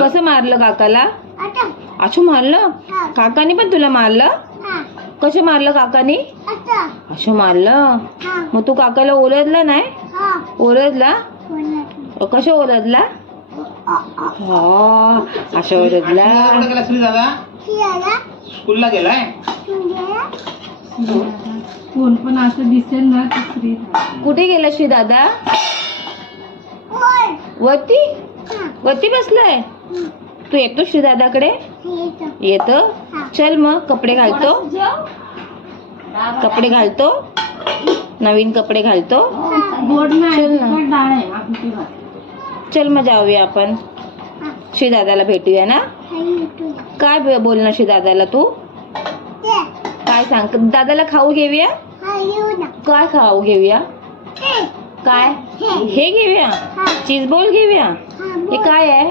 कसं मारलं काकाला? अच्छा मारलं? काकाने पण तुला मारलं? कसं मारलं काकाने? असं मारलं? मग तू काकाला ओरडला नाही? ओरडला? कसं ओरडला? हा असं ओरडला. स्कूलला गेलाय. कोण पण असं दिसेल ना श्री. कुठे गेला श्री दादा? वरती वरती बसलाय. तू येतो श्री दादाकडे? येतो. चल मग कपडे घालतो. कपडे घालतो. नवीन कपडे घालतो. चल ना. चल मग जाऊया आपण. श्री दादाला भेटूया ना. काय बोलणार श्री दादाला तू? काय सांग? दादाला खाऊ घेऊया. काय खाऊ घेऊया? काय हे घेऊया? चीज बॉल घेऊया. हे काय आहे?